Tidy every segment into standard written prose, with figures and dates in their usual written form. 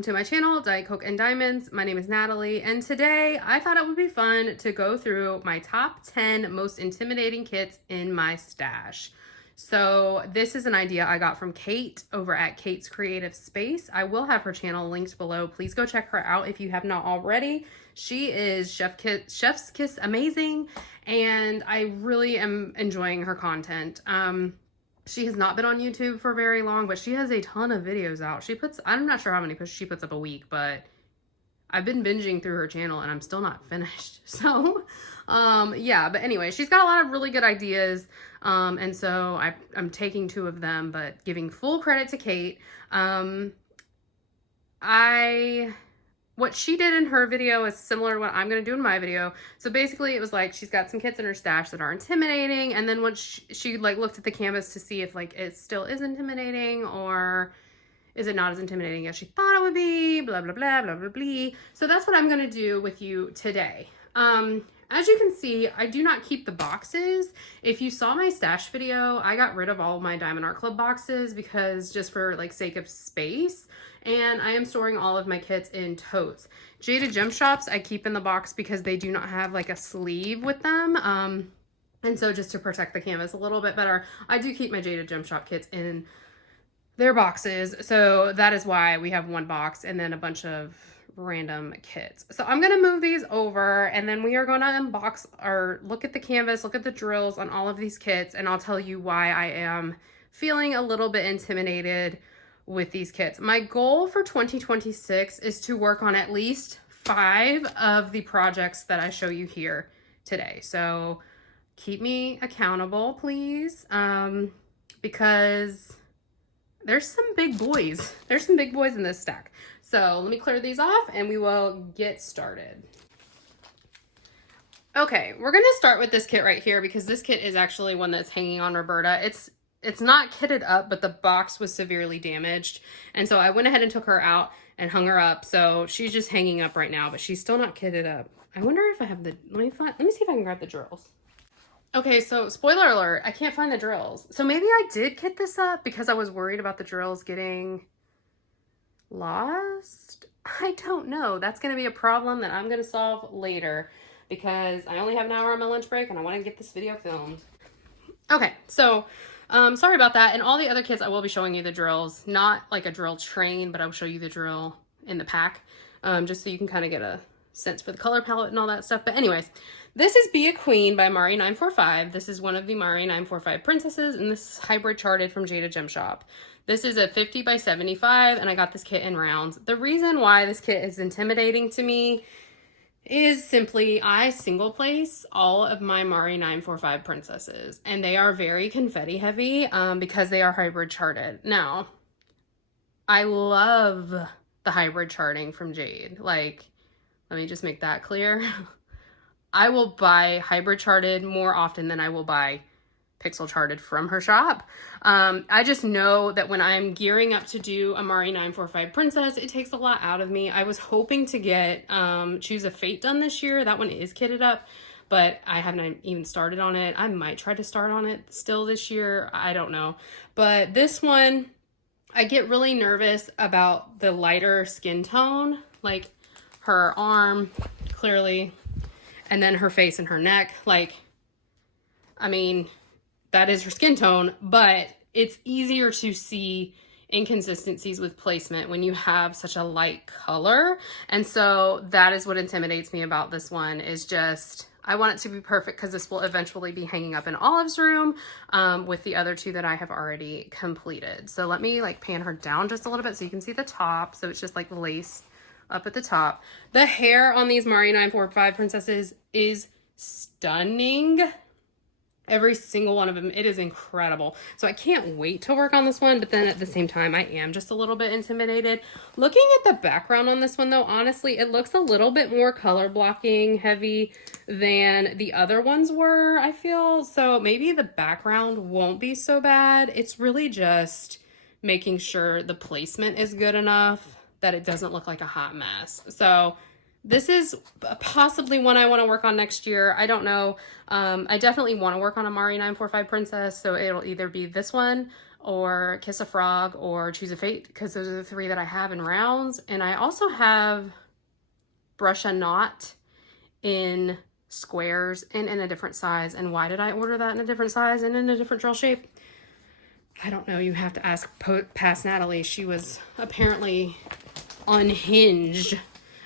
welcome to my channel, Diet Coke and Diamonds. My name is Natalie, and today I thought it would be fun to go through my top 10 most intimidating kits in my stash. So this is an idea I got from Kate over at Kate's Creative Space. I will have her channel linked below. Please go check her out if you have not already. She is Chef's Kiss amazing, and I really am enjoying her content. She has not been on YouTube for very long, but she has a ton of videos out. I'm not sure how many she puts up a week, but I've been binging through her channel and I'm still not finished. So, yeah, but anyway, she's got a lot of really good ideas. And so I'm taking two of them, but giving full credit to Kate. What she did in her video is similar to what I'm going to do in my video. So basically it was like, she's got some kits in her stash that are intimidating. And then once she like looked at the canvas to see if like it still is intimidating or is it not as intimidating as she thought it would be, blah, blah, blah, blah, blah, blah. So that's what I'm going to do with you today. As you can see, I do not keep the boxes. If you saw my stash video, I got rid of all of my Diamond Art Club boxes because just for like sake of space. And I am storing all of my kits in totes. Jaded Gem Shops I keep in the box because they do not have like a sleeve with them. And so just to protect the canvas a little bit better, I do keep my Jaded Gem Shop kits in their boxes. So that is why we have one box and then a bunch of random kits. So I'm going to move these over and then we are going to unbox or look at the canvas, look at the drills on all of these kits, and I'll tell you why I am feeling a little bit intimidated with these kits. My goal for 2026 is to work on at least 5 of the projects that I show you here today. So keep me accountable, please, because there's some big boys. There's some big boys in this stack. So let me clear these off and we will get started. Okay, we're gonna start with this kit right here because this kit is actually one that's hanging on Roberta. It's not kitted up, but the box was severely damaged. And so I went ahead and took her out and hung her up. So she's just hanging up right now, but she's still not kitted up. I wonder if I have the, let me see if I can grab the drills. Okay, so spoiler alert, I can't find the drills. So maybe I did kit this up because I was worried about the drills getting lost. I don't know. That's going to be a problem that I'm going to solve later because I only have an hour on my lunch break and I want to get this video filmed. Okay, so sorry about that. And all the other kits, I will be showing you the drills, not like a drill train, but I'll show you the drill in the pack, just so you can kind of get a sense for the color palette and all that stuff. But anyways, this is Be a Queen by Mari 945. This is one of the Mari 945 princesses, and this is hybrid charted from Jada Gem Shop. This is a 50 by 75, and I got this kit in rounds. The reason why this kit is intimidating to me is simply I single place all of my Mari 945 princesses, and they are very confetti heavy because they are hybrid charted. Now, I love the hybrid charting from Jade. Like, let me just make that clear. I will buy hybrid charted more often than I will buy pixel charted from her shop. I just know that when I'm gearing up to do a Mari 945 princess, it takes a lot out of me. I was hoping to get Choose a Fate done this year. That one is kitted up, but I haven't even started on it. I might try to start on it still this year. I don't know. But this one, I get really nervous about the lighter skin tone, like her arm, clearly, and then her face and her neck. Like, I mean, that is her skin tone, but it's easier to see inconsistencies with placement when you have such a light color. And so that is what intimidates me about this one, is just, I want it to be perfect because this will eventually be hanging up in Olive's room with the other two that I have already completed. So let me like pan her down just a little bit so you can see the top. So it's just like lace up at the top. The hair on these Mari 945 princesses is stunning. Every single one of them, it is incredible. So I can't wait to work on this one, but then at the same time, I am just a little bit intimidated. Looking at the background on this one though, honestly, it looks a little bit more color blocking heavy than the other ones were, I feel. So maybe the background won't be so bad. It's really just making sure the placement is good enough that it doesn't look like a hot mess. So this is possibly one I want to work on next year. I don't know. I definitely want to work on a Mari 945 princess, so it'll either be this one or Kiss a Frog, or Choose a Fate, because those are the 3 that I have in rounds. And I also have Brush a Knot in squares and in a different size. And why did I order that in a different size and in a different drill shape? I don't know. You have to ask past Natalie. She was apparently unhinged.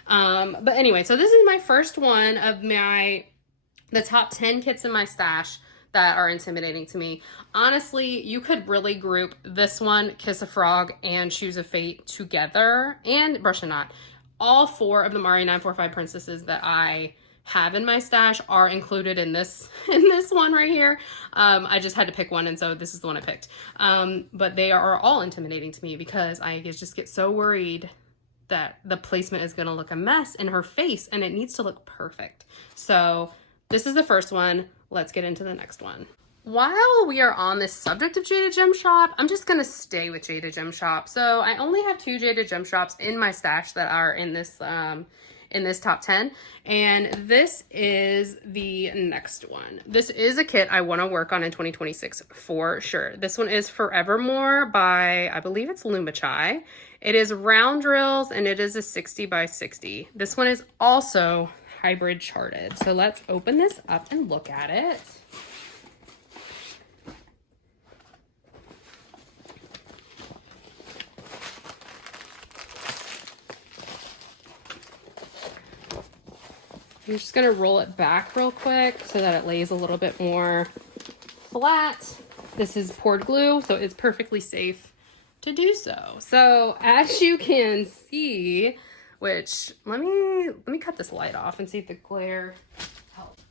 But anyway, so this is my first one of the top 10 kits in my stash that are intimidating to me. Honestly, you could really group this one, Kiss a Frog, and Choose a Fate together, and Brush a Knot. All 4 of the Mari 945 princesses that I have in my stash are included in this one right here. I just had to pick one, and so this is the one I picked. But they are all intimidating to me because I just get so worried that the placement is going to look a mess in her face, and it needs to look perfect. So this is the first one. Let's get into the next one. While we are on this subject of Jada Gem Shop, I'm just going to stay with Jada Gem Shop. So I only have 2 Jada Gem Shops in my stash that are in this top 10. And this is the next one. This is a kit I want to work on in 2026 for sure. This one is Forevermore by, I believe it's Lumachai. It is round drills, and it is a 60 by 60. This one is also hybrid charted. So let's open this up and look at it. I'm just gonna roll it back real quick so that it lays a little bit more flat. This is poured glue, so it's perfectly safe to do so. So as you can see, which let me cut this light off and see if the glare helps.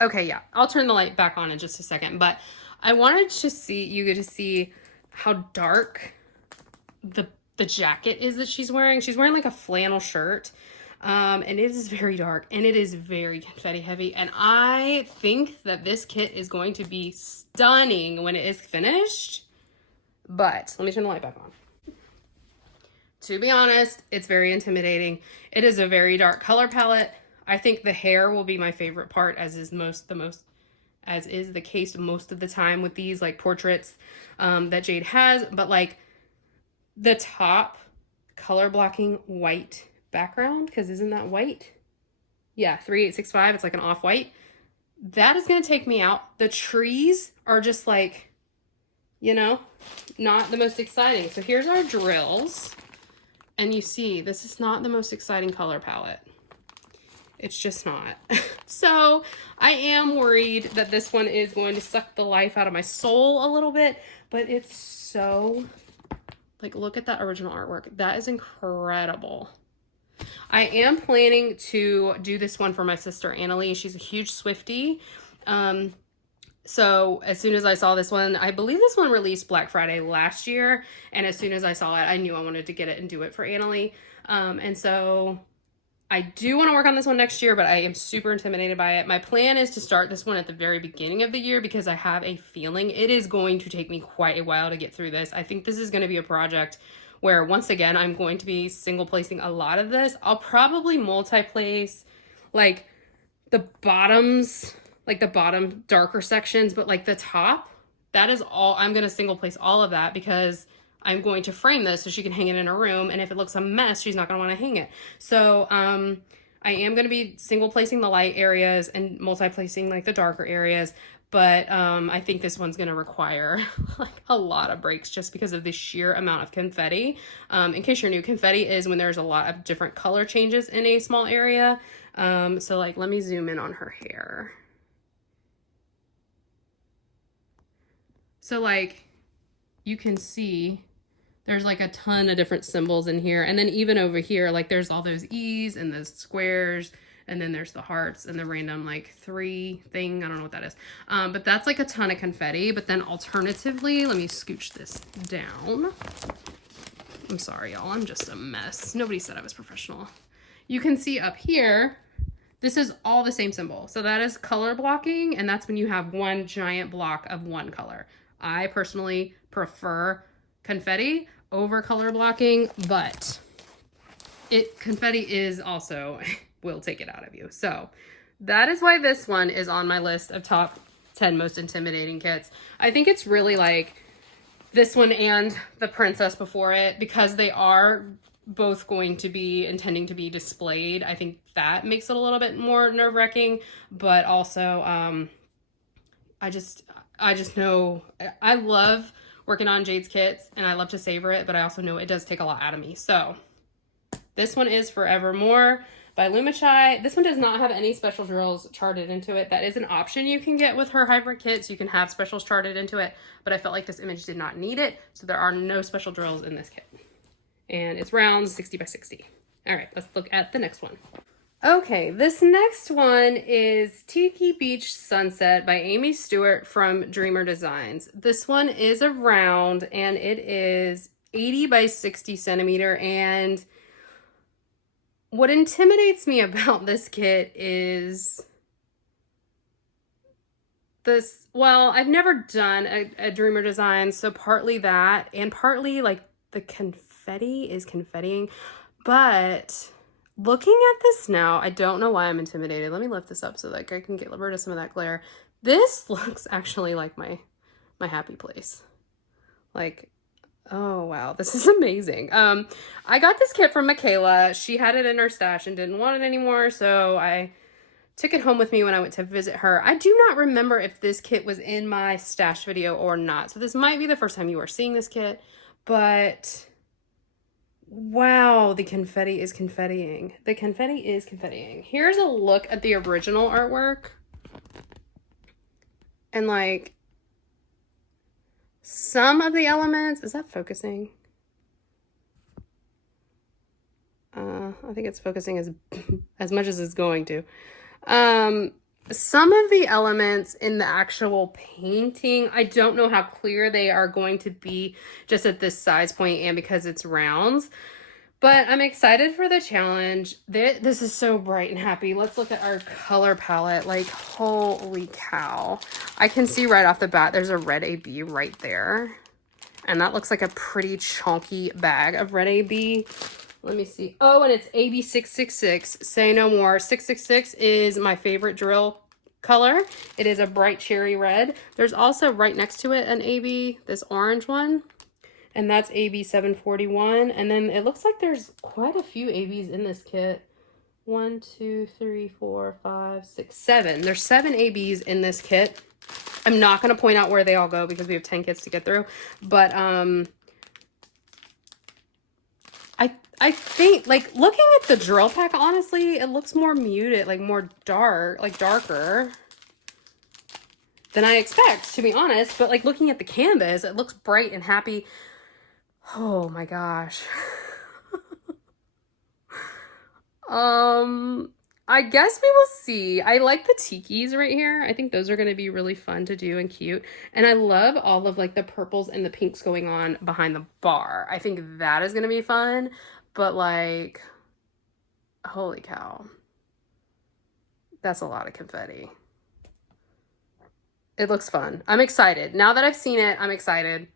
Okay, yeah, I'll turn the light back on in just a second, but I wanted to see how dark the jacket is that she's wearing. She's wearing like a flannel shirt. And it is very dark, and it is very confetti heavy, and I think that this kit is going to be stunning when it is finished. But let me turn the light back on. To be honest, it's very intimidating. It is a very dark color palette. I think the hair will be my favorite part, as is the case most of the time with these like portraits that Jade has. But like the top color blocking white background, because isn't that white? Yeah, 3865. It's like an off-white. That is going to take me out. The trees are just like, you know, not the most exciting. So here's our drills. And you see, this is not the most exciting color palette. It's just not. So I am worried that this one is going to suck the life out of my soul a little bit, but it's so, like, look at that original artwork. That is incredible. I am planning to do this one for my sister, Annalie. She's a huge Swiftie. So as soon as I saw this one, I believe this one released Black Friday last year. And as soon as I saw it, I knew I wanted to get it and do it for Annalie. And so I do want to work on this one next year, but I am super intimidated by it. My plan is to start this one at the very beginning of the year because I have a feeling it is going to take me quite a while to get through this. I think this is going to be a project where, once again, I'm going to be single placing a lot of this. I'll probably multi-place like the bottoms, like the bottom darker sections, but like the top, that is all, I'm going to single place all of that because I'm going to frame this so she can hang it in her room. And if it looks a mess, she's not going to want to hang it. So I am going to be single placing the light areas and multi-placing like the darker areas. But I think this one's going to require like a lot of breaks just because of the sheer amount of confetti. In case you're new, confetti is when there's a lot of different color changes in a small area. So like, let me zoom in on her hair. So like, you can see there's like a ton of different symbols in here. And then even over here, like there's all those E's and the squares. And then there's the hearts and the random like 3 thing. I don't know what that is. But that's like a ton of confetti. But then alternatively, let me scooch this down. I'm sorry, y'all. I'm just a mess. Nobody said I was professional. You can see up here, this is all the same symbol. So that is color blocking. And that's when you have one giant block of one color. I personally prefer confetti over color blocking, but confetti is also will take it out of you. So that is why this one is on my list of top 10 most intimidating kits. I think it's really like this one and the princess before it, because they are both going to be intending to be displayed. I think that makes it a little bit more nerve-wracking, but also I just know I love working on Jade's kits and I love to savor it, but I also know it does take a lot out of me. So this one is Forevermore by Lumachai. This one does not have any special drills charted into it. That is an option you can get with her hybrid kits. You can have specials charted into it, but I felt like this image did not need it, so there are no special drills in this kit. And it's round 60 by 60. All right, let's look at the next one. Okay, this next one is Tiki Beach Sunset by Amy Stewart from Dreamer Designs. This one is a round and it is 80 by 60 centimeter, and what intimidates me about this kit is this, well, I've never done a Dreamer Design, so partly that, and partly like the confetti is confettiing, but looking at this now, I don't know why I'm intimidated. Let me lift this up so that I can get rid of some of that glare. This looks actually like my happy place. Like, oh wow, this is amazing. I got this kit from Michaela. She had it in her stash and didn't want it anymore, so I took it home with me when I went to visit her. I do not remember if this kit was in my stash video or not, so this might be the first time you are seeing this kit, but wow, the confetti is confettiing. The confetti is confettiing. Here's a look at the original artwork. And like, some of the elements, is that focusing? I think it's focusing as much as it's going to. Some of the elements in the actual painting, I don't know how clear they are going to be just at this size point and because it's rounds, but I'm excited for the challenge. This is so bright and happy. Let's look at our color palette. Like, holy cow. I can see right off the bat, there's a red AB right there. And that looks like a pretty chunky bag of red AB. Let me see. Oh, and it's AB 666. Say no more. 666 is my favorite drill color. It is a bright cherry red. There's also right next to it an AB, this orange one. And that's AB 741. And then it looks like there's quite a few ABs in this kit. 1, 2, 3, 4, 5, 6, 7. There's 7 ABs in this kit. I'm not going to point out where they all go because we have 10 kits to get through. But I think, like, looking at the drill pack, honestly, it looks more muted, like more dark, like darker than I expect, to be honest. But like looking at the canvas, it looks bright and happy. Oh my gosh. I guess we will see. I like the tikis right here. I think those are going to be really fun to do and cute. And I love all of like the purples and the pinks going on behind the bar. I think that is going to be fun. But like, holy cow. That's a lot of confetti. It looks fun. I'm excited. Now that I've seen it, I'm excited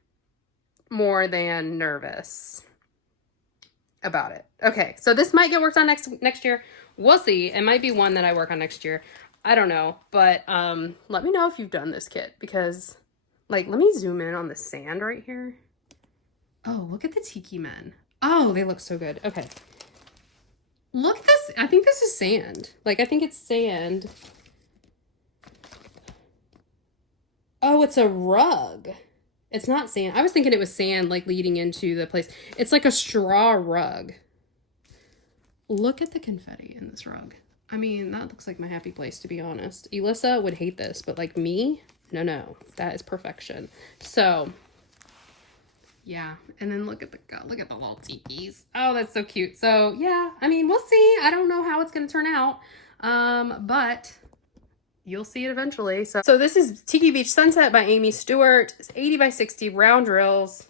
more than nervous about it. Okay, so this might get worked on next year. We'll see. It might be one that I work on next year. I don't know, but let me know if you've done this kit, because like, let me zoom in on the sand right here. Oh, look at the tiki men. Oh, they look so good. Okay. Look at this. I think this is sand. Like, I think it's sand. Oh, it's a rug. It's not sand. I was thinking it was sand, like, leading into the place. It's like a straw rug. Look at the confetti in this rug. I mean, that looks like my happy place, to be honest. Elissa would hate this, but, like, me? No. That is perfection. So, yeah. And then look at the little tikis. Oh, that's so cute. So, yeah. I mean, we'll see. I don't know how it's going to turn out. But you'll see it eventually. So this is Tiki Beach Sunset by Amy Stewart. It's 80 by 60 round drills,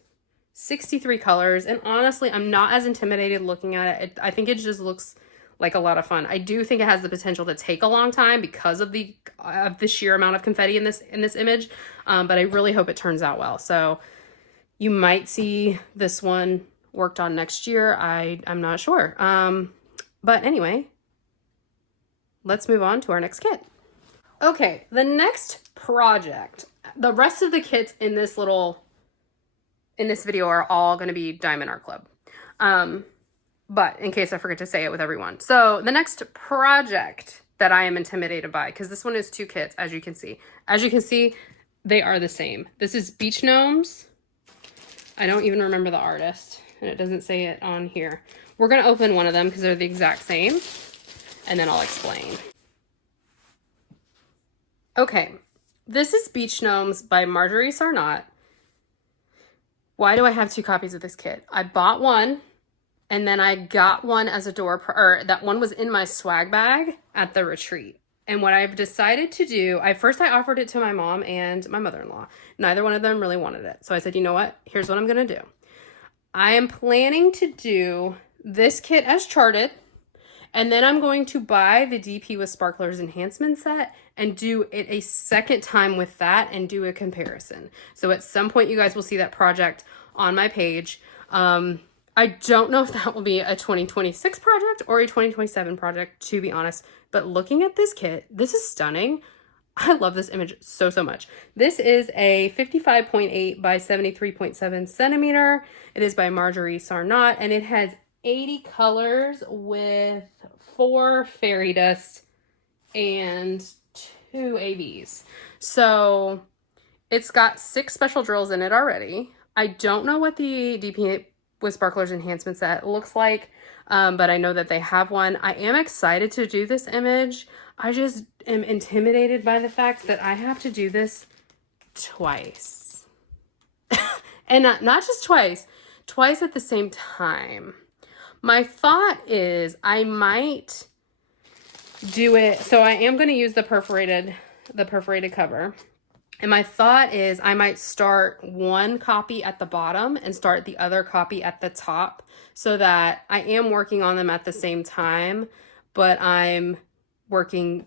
63 colors. And honestly, I'm not as intimidated looking at it. I think it just looks like a lot of fun. I do think it has the potential to take a long time because of the sheer amount of confetti in this image. But I really hope it turns out well. So you might see this one worked on next year. I'm not sure. But anyway, let's move on to our next kit. Okay, the next project, the rest of the kits in this video are all going to be Diamond Art Club. But in case I forget to say it with everyone. So the next project that I am intimidated by, because this one is 2 kits, as you can see. As you can see, they are the same. This is Beach Gnomes. I don't even remember the artist, and it doesn't say it on here. We're going to open one of them because they're the exact same, and then I'll explain. Okay, this is Beach Gnomes by Marjorie Sarnat. Why do I have 2 copies of this kit? I bought one, and then I got one as a or that one was in my swag bag at the retreat. And what I've decided to do, I offered it to my mom and my mother-in-law. Neither one of them really wanted it. So I said, you know what? Here's what I'm going to do. I am planning to do this kit as charted, and then I'm going to buy the DP with Sparklers enhancement set and do it a second time with that and do a comparison. So at some point you guys will see that project on my page. I don't know if that will be a 2026 project or a 2027 project, to be honest. But looking at this kit, this is stunning. I love this image so much. This is a 55.8 by 73.7 centimeter. It is by Marjorie Sarnat, and it has 80 colors with 4 fairy dust and 2 AVs. So it's got 6 special drills in it already. I don't know what the DP with Sparklers enhancement set looks like, but I know that they have one. I am excited to do this image. I just am intimidated by the fact that I have to do this twice. And not just twice at the same time. My thought is I might do it, so I am going to use the perforated cover. And my thought is I might start one copy at the bottom and start the other copy at the top, so that I am working on them at the same time, but I'm working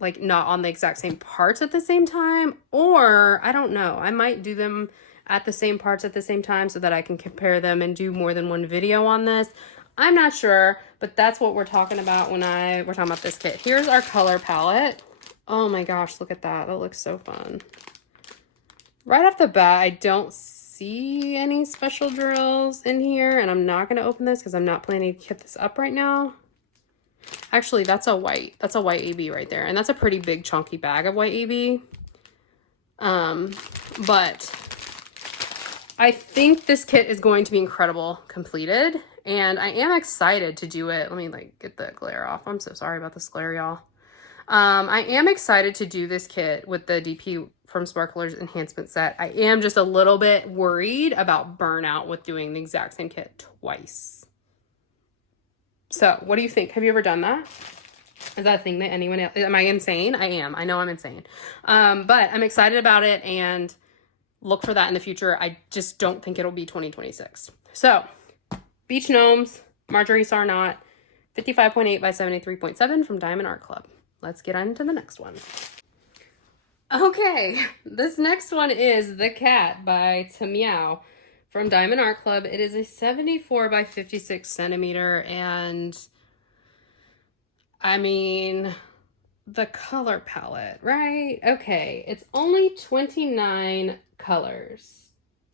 like not on the exact same parts at the same time. Or I don't know, I might do them at the same parts at the same time so that I can compare them and do more than one video on this. I'm not sure, but that's what we're talking about when we're talking about this kit. Here's our color palette. Oh my gosh, look at that. That looks so fun. Right off the bat, I don't see any special drills in here, and I'm not going to open this because I'm not planning to kit this up right now. Actually, that's a white AB right there, and that's a pretty big chunky bag of white AB. But I think this kit is going to be incredible completed, and I am excited to do it. Let me get the glare off. I'm so sorry about this glare, y'all. I am excited to do this kit with the DP from Sparklers enhancement set. I am just a little bit worried about burnout with doing the exact same kit twice. So what do you think? Have you ever done that? Is that a thing that anyone else, am I insane? I am. I know I'm insane. But I'm excited about it, and look for that in the future. I just don't think it'll be 2026. So Beach Gnomes, Marjorie Sarnat, 55.8 by 73.7 from Diamond Art Club. Let's get on to the next one. Okay, this next one is The Cat by Meow from Diamond Art Club. It is a 74 by 56 centimeter, and I mean, the color palette, right? Okay, it's only 29 colors.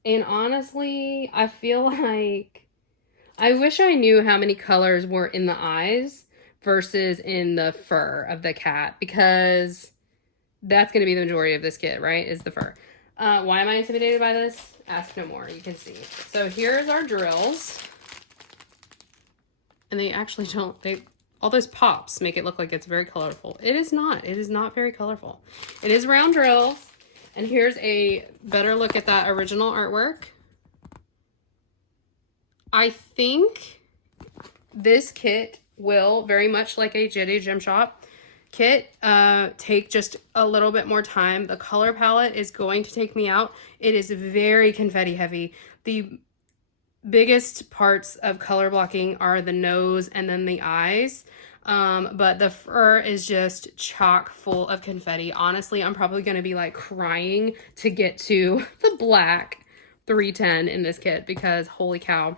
And honestly, I feel like I wish I knew how many colors were in the eyes versus in the fur of the cat, because that's going to be the majority of this kit, right? Is the fur. Why am I intimidated by this? Ask no more. You can see. So here's our drills. And they actually don't, all those pops make it look like it's very colorful. It is not. It is not very colorful. It is round drills. And here's a better look at that original artwork. I think this kit will, very much like a JD Gem Shop kit, take just a little bit more time. The color palette is going to take me out. It is very confetti heavy. The biggest parts of color blocking are the nose and then the eyes. But the fur is just chock full of confetti. Honestly, I'm probably going to be like crying to get to the black 310 in this kit, because holy cow.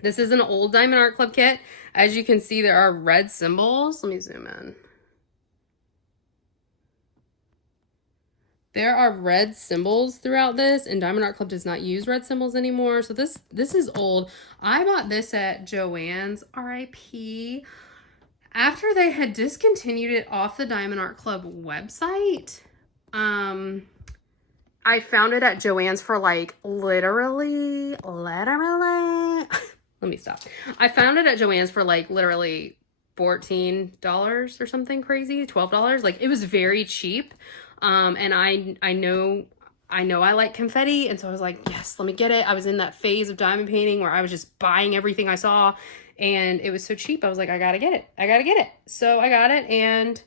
This is an old Diamond Art Club kit. As you can see, there are red symbols. Let me zoom in. There are red symbols throughout this, and Diamond Art Club does not use red symbols anymore. So this is old. I bought this at Joann's, RIP, after they had discontinued it off the Diamond Art Club website. I found it at Joann's for like literally let me stop. I found it at Joann's for like literally $14 or something crazy, $12. Like, it was very cheap. And I know I like confetti, and so I was like, yes, let me get it. I was in that phase of diamond painting where I was just buying everything I saw, and it was so cheap. I was like, I gotta get it. So I got it, and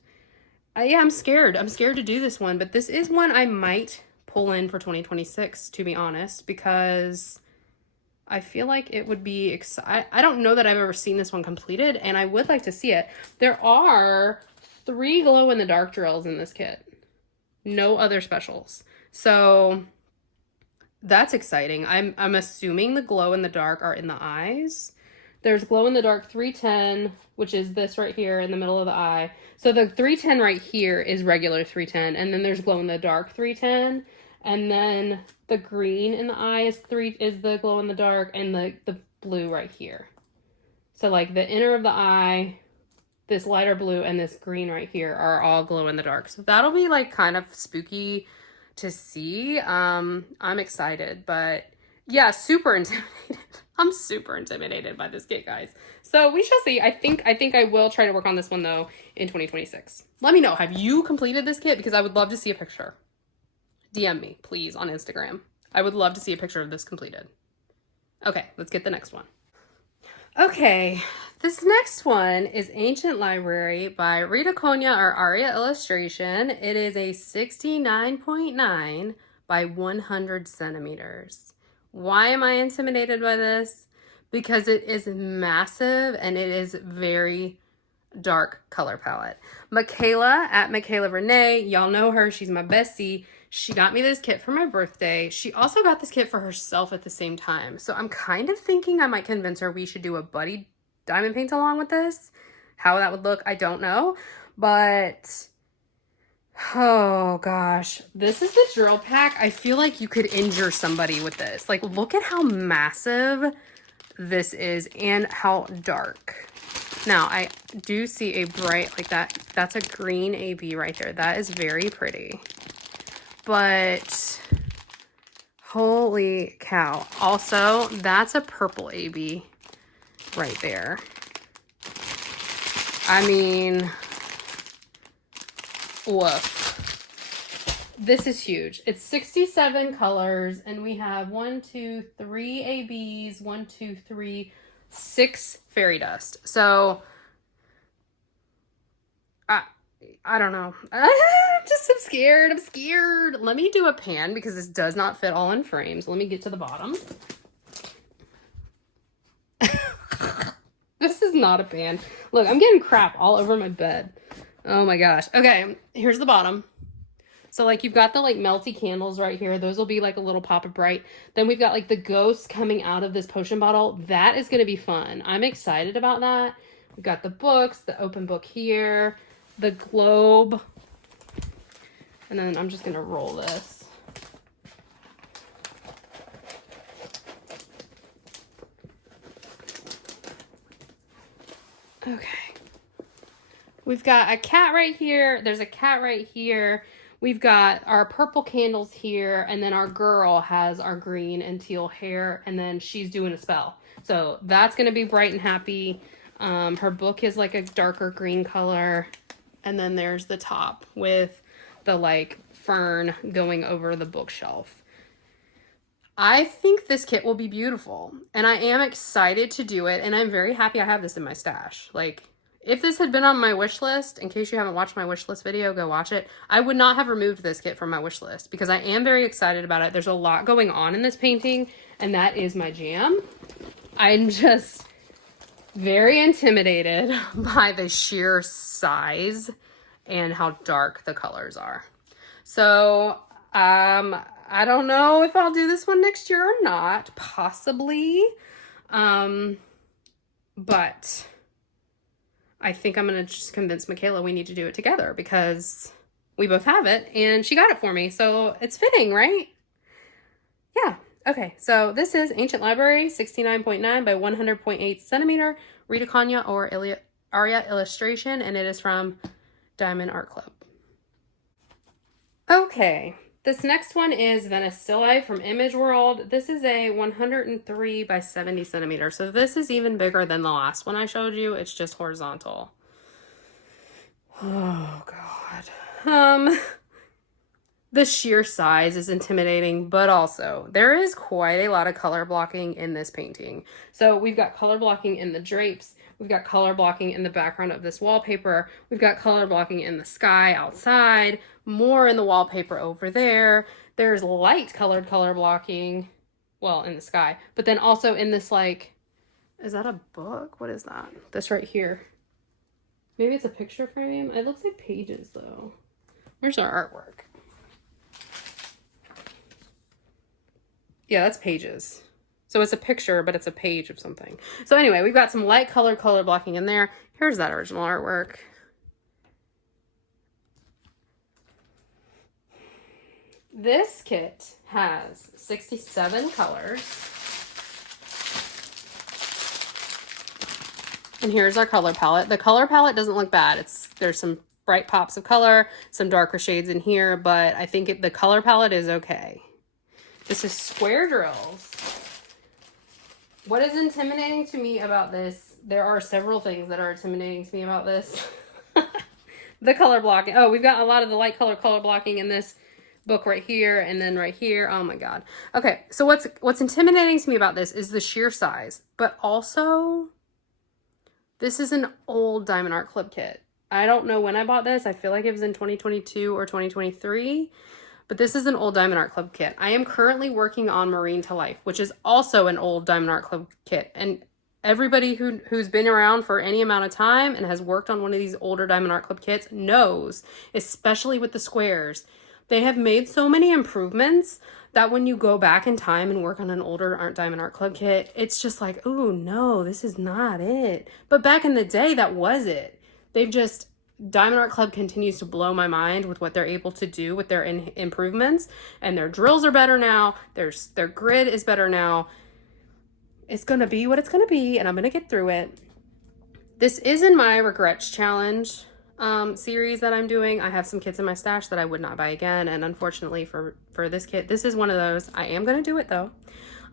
yeah, I'm scared. I'm scared to do this one, but this is one I might pull in for 2026, to be honest, because I feel like it would be I don't know that I've ever seen this one completed, and I would like to see it. There are 3 glow-in-the-dark drills in this kit. No other specials. So that's exciting. I'm assuming the glow-in-the-dark are in the eyes. There's glow-in-the-dark 310, which is this right here in the middle of the eye. So the 310 right here is regular 310, and then there's glow-in-the-dark 310, and then the green in the eye is the glow-in-the-dark, and the blue right here. So like the inner of the eye, this lighter blue, and this green right here are all glow-in-the-dark. So that'll be like kind of spooky to see. I'm excited, but yeah, super intimidated. I'm super intimidated by this kit, guys. So we shall see. I think I will try to work on this one though in 2026. Let me know. Have you completed this kit? Because I would love to see a picture. DM me, please, on Instagram. I would love to see a picture of this completed. Okay, let's get the next one. Okay, this next one is Ancient Library by Rita Konya or Aria Illustration. It is a 69.9 by 100 centimeters. Why am I intimidated by this? Because it is massive and it is very dark color palette. Michaela at Michaela Renee, y'all know her, she's my bestie. She got me this kit for my birthday. She also got this kit for herself at the same time. So I'm kind of thinking I might convince her we should do a buddy diamond paint along with this. How that would look, I don't know. But, oh gosh. This is the drill pack. I feel like you could injure somebody with this. Like, look at how massive this is and how dark. Now, I do see a bright, like that's a green AB right there. That is very pretty. But holy cow. Also, that's a purple AB right there. I mean, woof. This is huge. It's 67 colors, and we have 1, 2, 3 ABs, 1, 2, 3, 6 fairy dust. So, I don't know. I'm scared. I'm scared. Let me do a pan because this does not fit all in frames. Let me get to the bottom. This is not a pan. Look, I'm getting crap all over my bed. Oh my gosh. Okay, here's the bottom. So like you've got the like melty candles right here. Those will be like a little pop of bright. Then we've got like the ghosts coming out of this potion bottle. That is going to be fun. I'm excited about that. We've got the books, the open book here, the globe. And then I'm just going to roll this. Okay. We've got a cat right here. There's a cat right here. We've got our purple candles here. And then our girl has our green and teal hair. And then she's doing a spell. So that's going to be bright and happy. Her book is like a darker green color. And then there's the top with the like fern going over the bookshelf. I think this kit will be beautiful, and I am excited to do it, and I'm very happy I have this in my stash. Like, if this had been on my wish list, in case you haven't watched my wish list video, go watch it. I would not have removed this kit from my wish list because I am very excited about it. There's a lot going on in this painting, and that is my jam. I'm just very intimidated by the sheer size and how dark the colors are. So, I don't know if I'll do this one next year or not, possibly. But I think I'm going to just convince Michaela we need to do it together because we both have it, and she got it for me, so it's fitting, right? Yeah. Okay, so this is Ancient Library, 69.9 by 100.8 centimeter, Rita Kanya or Aria illustration, and it is from Diamond Art Club. Okay, this next one is Venice Still Life from Image World. This is a 103 by 70 centimeter, so this is even bigger than the last one I showed you. It's just horizontal. Oh, God. The sheer size is intimidating, but also there is quite a lot of color blocking in this painting. So we've got color blocking in the drapes. We've got color blocking in the background of this wallpaper. We've got color blocking in the sky outside, more in the wallpaper over there. There's light colored color blocking, well, in the sky, but then also in this, like, is that a book? What is that? This right here. Maybe it's a picture frame. It looks like pages though. Where's our artwork? Yeah, that's pages. So it's a picture, but it's a page of something. So anyway, we've got some light color blocking in there. Here's that original artwork. This kit has 67 colors. And here's our color palette. The color palette doesn't look bad. There's some bright pops of color, some darker shades in here, but I think the color palette is okay. This is square drills. What is intimidating to me about this? There are several things that are intimidating to me about this. The color blocking. Oh, we've got a lot of the light color blocking in this book right here and then right here. Oh my God. Okay, so what's intimidating to me about this is the sheer size, but also this is an old Diamond Art Club kit. I don't know when I bought this. I feel like it was in 2022 or 2023. But this is an old Diamond Art Club kit. I am currently working on Marine to Life, which is also an old Diamond Art Club kit. And everybody who's been around for any amount of time and has worked on one of these older Diamond Art Club kits knows, especially with the squares, they have made so many improvements that when you go back in time and work on an older Diamond Art Club kit, it's just like, oh no, this is not it. But back in the day, that was it. Diamond Art Club continues to blow my mind with what they're able to do with their improvements, and their drills are better now. Their grid is better now. It's going to be what it's going to be, and I'm going to get through it. This is in my Regrets Challenge series that I'm doing. I have some kits in my stash that I would not buy again, and unfortunately for this kit, this is one of those. I am going to do it though.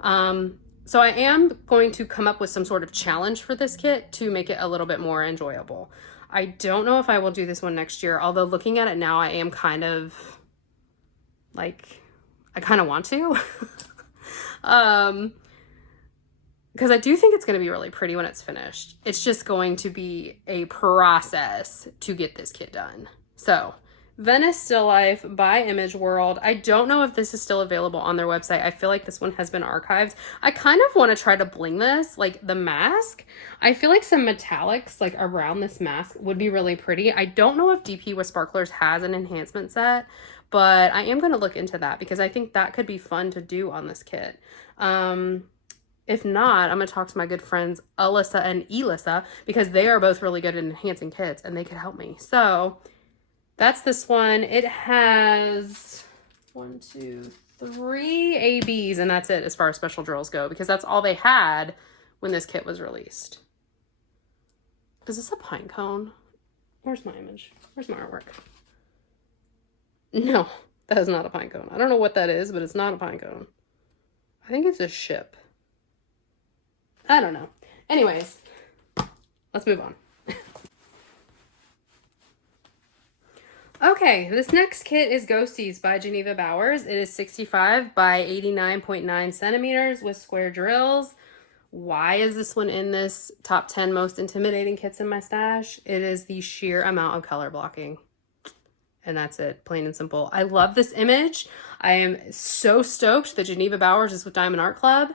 So I am going to come up with some sort of challenge for this kit to make it a little bit more enjoyable. I don't know if I will do this one next year, although looking at it now, I am kind of like, I kind of want to. Because I do think it's going to be really pretty when it's finished. It's just going to be a process to get this kit done. So, Venice Still Life by Image World. I don't know if this is still available on their website. I feel like this one has been archived. I kind of want to try to bling this, like the mask. I feel like some metallics like around this mask would be really pretty. I don't know if DP with Sparklers has an enhancement set, but I am going to look into that because I think that could be fun to do on this kit. If not, I'm going to talk to my good friends Alyssa and Elissa because they are both really good at enhancing kits and they could help me. So that's this one. It has 1, 2, 3 ABs, and that's it as far as special drills go, because that's all they had when this kit was released. Is this a pine cone? Where's my image? Where's my artwork? No, that is not a pine cone. I don't know what that is, but it's not a pine cone. I think it's a ship. I don't know. Anyways, let's move on. Okay, this next kit is Ghosties by Geneva Bowers. It is 65 by 89.9 centimeters with square drills. Why is this one in this top 10 most intimidating kits in my stash? It is the sheer amount of color blocking. And that's it, plain and simple. I love this image. I am so stoked that Geneva Bowers is with Diamond Art Club.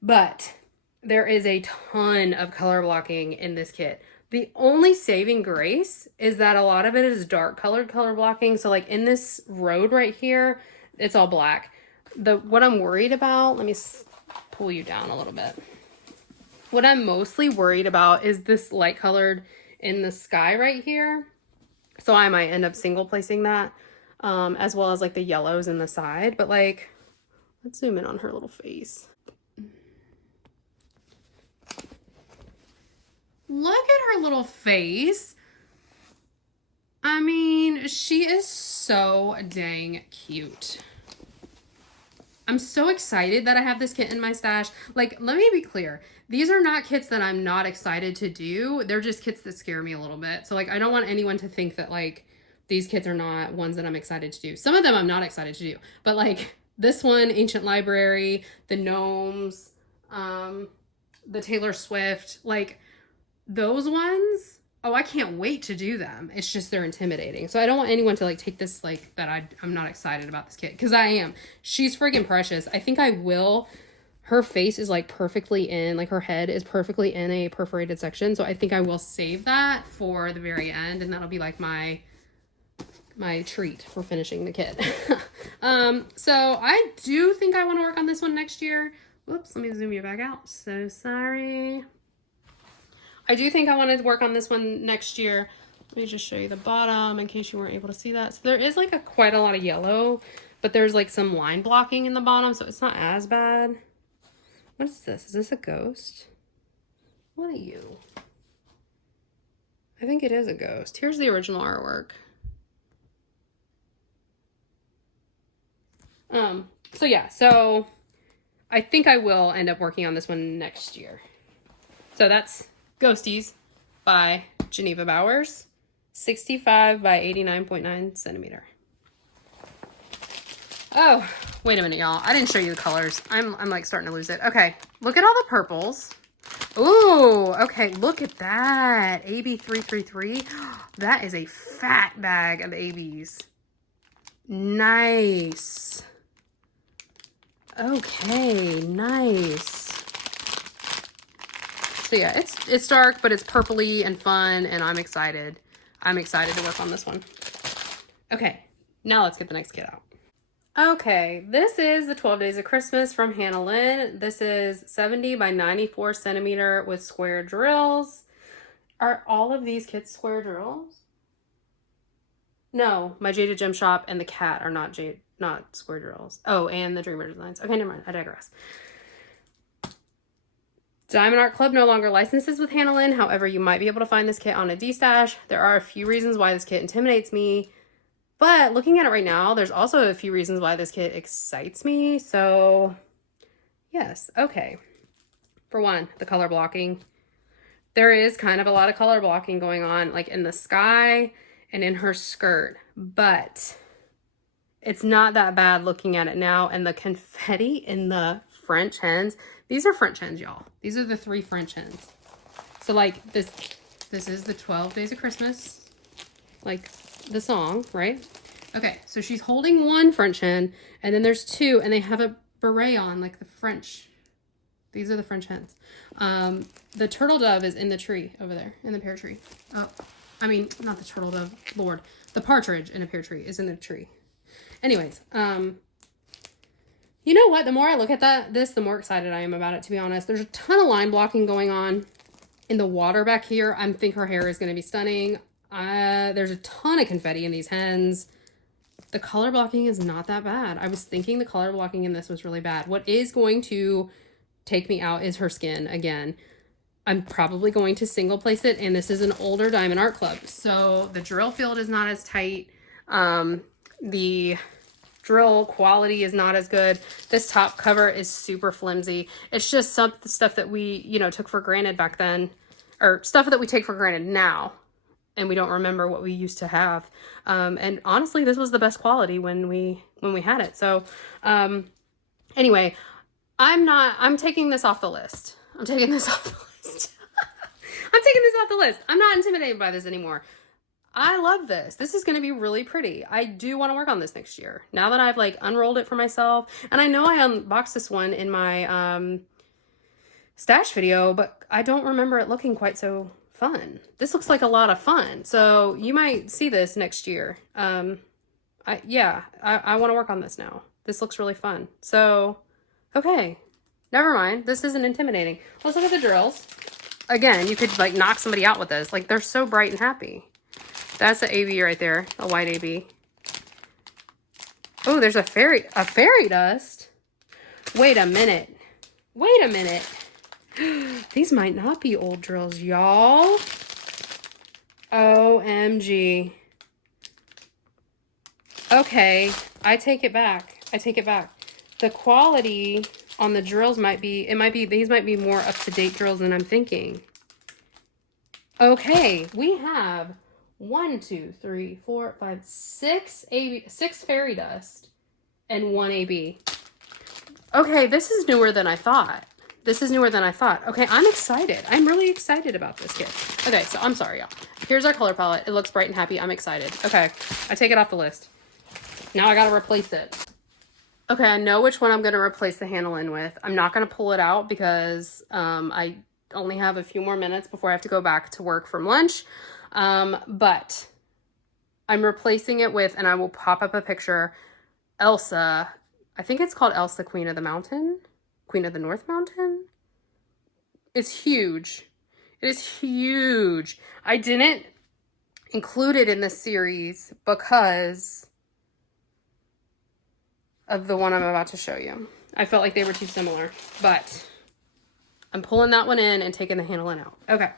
But there is a ton of color blocking in this kit. The only saving grace is that a lot of it is dark colored color blocking. So like in this road right here, it's all black. What I'm worried about, let me pull you down a little bit. What I'm mostly worried about is this light colored in the sky right here. So I might end up single placing that, as well as like the yellows in the side. But like, let's zoom in on her little face. Look at her little face. I mean, she is so dang cute. I'm so excited that I have this kit in my stash. Like, let me be clear. These are not kits that I'm not excited to do. They're just kits that scare me a little bit. So, like, I don't want anyone to think that, like, these kits are not ones that I'm excited to do. Some of them I'm not excited to do. But, like, this one, Ancient Library, the Gnomes, the Taylor Swift, like, those ones, oh, I can't wait to do them. It's just they're intimidating. So I don't want anyone to like take this like that I'm not excited about this kit, because I am. She's friggin' precious. I think I will. Her face is like perfectly in, like her head is perfectly in a perforated section. So I think I will save that for the very end, and that'll be like my treat for finishing the kit. So I do think I want to work on this one next year. Whoops, let me zoom you back out. So sorry. I do think I want to work on this one next year. Let me just show you the bottom in case you weren't able to see that. So there is like quite a lot of yellow, but there's like some line blocking in the bottom, so it's not as bad. What is this? Is this a ghost? What are you? I think it is a ghost. Here's the original artwork. So yeah, so I think I will end up working on this one next year. So that's Ghosties by Geneva Bowers, 65 by 89.9 centimeter. Oh, wait a minute, y'all. I didn't show you the colors. I'm like starting to lose it. Okay, look at all the purples. Ooh, okay, look at that. AB333. That is a fat bag of ABs. Nice. Okay, nice. So yeah, it's dark, but it's purpley and fun, and I'm excited. I'm excited to work on this one. Okay, now let's get the next kit out. Okay, this is the 12 Days of Christmas from Hannah Lynn. This is 70 by 94 centimeter with square drills. Are all of these kits square drills? No, my Jaded Gem Shop and the cat are not square drills. Oh, and the Dreamer Designs. Okay, never mind. I digress. Diamond Art Club no longer licenses with Hannah Lynn. However, you might be able to find this kit on a D-stash. There are a few reasons why this kit intimidates me. But looking at it right now, there's also a few reasons why this kit excites me. So, yes. Okay. For one, the color blocking. There is kind of a lot of color blocking going on, like in the sky and in her skirt. But it's not that bad looking at it now. And the confetti in the French hens. These are French hens, y'all. These are the 3 French hens. So, like, this is the 12 Days of Christmas. Like, the song, right? Okay, so she's holding 1 French hen, and then there's 2, and they have a beret on, like the French. These are the French hens. The turtle dove is in the tree over there, in the pear tree. Oh, I mean, not the turtle dove, Lord. The partridge in a pear tree is in the tree. Anyways, you know what? The more I look at the more excited I am about it, to be honest. There's a ton of line blocking going on in the water back here. I think her hair is going to be stunning. There's a ton of confetti in these hens. The color blocking is not that bad. I was thinking the color blocking in this was really bad. What is going to take me out is her skin again. I'm probably going to single place it, and this is an older Diamond Art Club. So the drill field is not as tight. The drill quality is not as good. This top cover is super flimsy. It's just some stuff that we, took for granted back then, or stuff that we take for granted now, and we don't remember what we used to have. And honestly, this was the best quality when we had it. So, anyway, I'm taking this off the list. I'm taking this off the list. I'm taking this off the list. I'm not intimidated by this anymore. I love this. This is going to be really pretty. I do want to work on this next year. Now that I've like unrolled it for myself. And I know I unboxed this one in my stash video, but I don't remember it looking quite so fun. This looks like a lot of fun. So you might see this next year. I want to work on this now. This looks really fun. So, okay. Never mind. This isn't intimidating. Let's look at the drills. Again, you could like knock somebody out with this. Like, they're so bright and happy. That's an AB right there, a white AB. Oh, there's a fairy dust. Wait a minute. Wait a minute. These might not be old drills, y'all. OMG. Okay, I take it back. I take it back. The quality on the drills might be, these might be more up-to-date drills than I'm thinking. Okay, we have 1, 2, 3, 4, 5, 6 fairy dust and 1 AB. Okay, this is newer than I thought. This is newer than I thought. Okay, I'm excited. I'm really excited about this kit. Okay, so I'm sorry, y'all. Here's our color palette. It looks bright and happy. I'm excited. Okay, I take it off the list. Now I gotta replace it. Okay, I know which one I'm gonna replace the handle in with. I'm not gonna pull it out because I only have a few more minutes before I have to go back to work from lunch. But I'm replacing it with, and I will pop up a picture, Elsa. I think it's called Elsa, Queen of the Mountain. Queen of the North Mountain. It's huge. It is huge. I didn't include it in this series because of the one I'm about to show you. I felt like they were too similar, but I'm pulling that one in and taking the handle in out. Okay.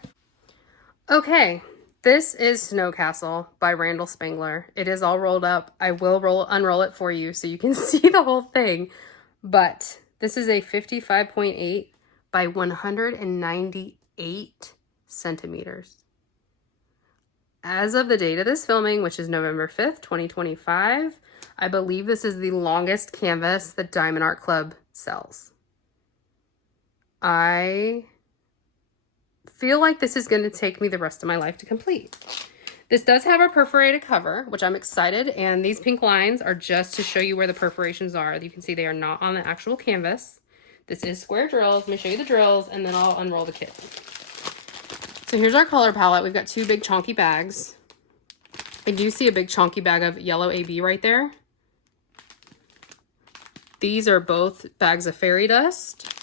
Okay. This is Snow Castle by Randall Spangler. It is all rolled up. I will unroll it for you so you can see the whole thing. But this is a 55.8 by 198 centimeters. As of the date of this filming, which is November 5th, 2025, I believe this is the longest canvas that Diamond Art Club sells. I feel like this is going to take me the rest of my life to complete. This does have a perforated cover, which I'm excited, and these pink lines are just to show you where the perforations are. You can see they are not on the actual canvas. This is square drills. Let me show you the drills, and then I'll unroll the kit. So here's our color palette. We've got 2 big chunky bags. I do see a big chunky bag of yellow AB right there. These are both bags of fairy dust,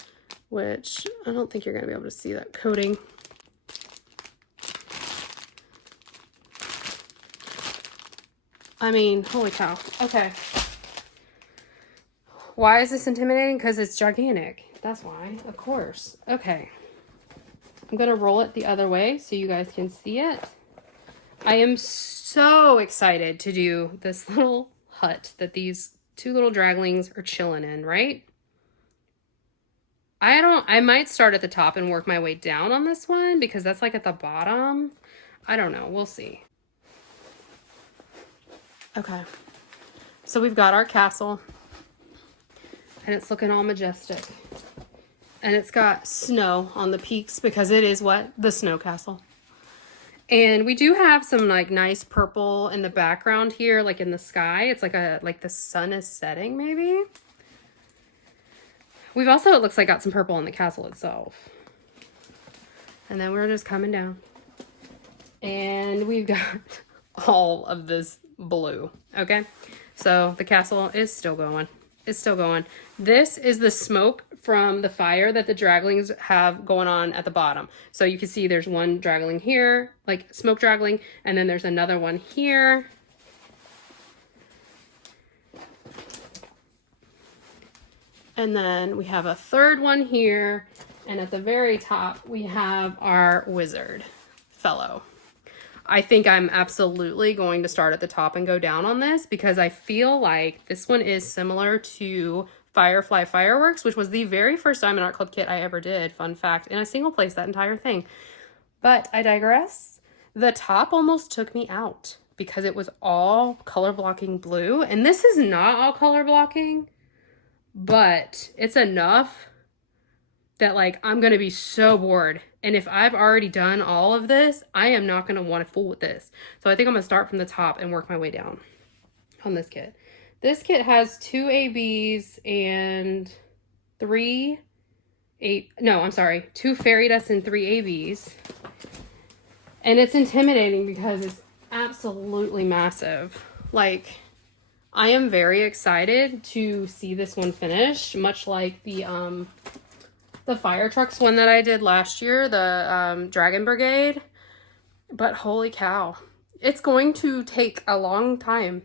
which I don't think you're going to be able to see that coating. I mean, holy cow. Okay. Why is this intimidating? Because it's gigantic. That's why, of course. Okay. I'm going to roll it the other way so you guys can see it. I am so excited to do this little hut that these 2 little draglings are chilling in, right? I might start at the top and work my way down on this one because that's like at the bottom. I don't know. We'll see. Okay. So we've got our castle and it's looking all majestic. And it's got snow on the peaks because it is what? The snow castle. And we do have some like nice purple in the background here, like in the sky. It's like the sun is setting maybe. We've also, it looks like, got some purple in the castle itself. And then we're just coming down. And we've got all of this blue, okay? So the castle is still going. It's still going. This is the smoke from the fire that the draglings have going on at the bottom. So you can see there's one dragling here, like smoke dragling, and then there's another one here. And then we have a third one here. And at the very top, we have our wizard fellow. I think I'm absolutely going to start at the top and go down on this because I feel like this one is similar to Firefly Fireworks, which was the very first Diamond Art Club kit I ever did, fun fact, in a single place, that entire thing. But I digress. The top almost took me out because it was all color blocking blue. And this is not all color blocking, but it's enough that like I'm going to be so bored. And if I've already done all of this, I am not going to want to fool with this. So I think I'm going to start from the top and work my way down on this kit. This kit has 2 ABs and 2 fairy dust and 3 ABs. And it's intimidating because it's absolutely massive. Like, I am very excited to see this one finish, much like the fire trucks one that I did last year, the Dragon Brigade. But holy cow, it's going to take a long time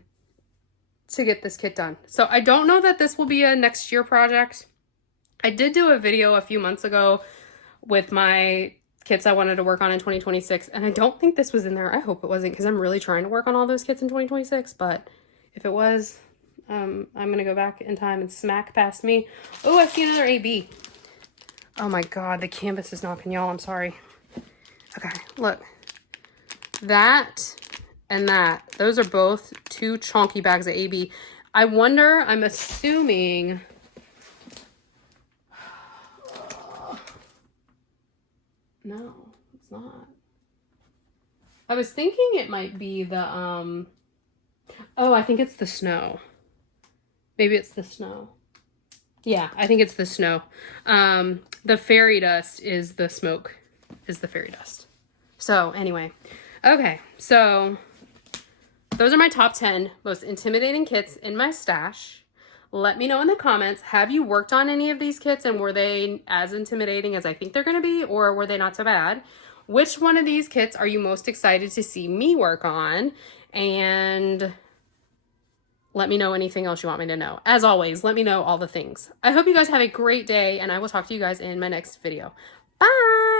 to get this kit done. So I don't know that this will be a next year project. I did do a video a few months ago with my kits I wanted to work on in 2026, and I don't think this was in there. I hope it wasn't, because I'm really trying to work on all those kits in 2026, but if it was, I'm gonna go back in time and smack past me. Oh, I see another AB. Oh my god, the canvas is knocking, y'all. I'm sorry. Okay, look. That and that. Those are both 2 chunky bags of AB. I wonder, I'm assuming... No, it's not. I was thinking it might be the, oh, I think it's the snow. Maybe it's the snow. Yeah, I think it's the snow. The fairy dust is the smoke, is the fairy dust. So anyway, okay, so those are my top 10 most intimidating kits in my stash. Let me know in the comments, have you worked on any of these kits and were they as intimidating as I think they're gonna be, or were they not so bad? Which one of these kits are you most excited to see me work on? And let me know anything else you want me to know. As always, let me know all the things. I hope you guys have a great day, and I will talk to you guys in my next video. Bye!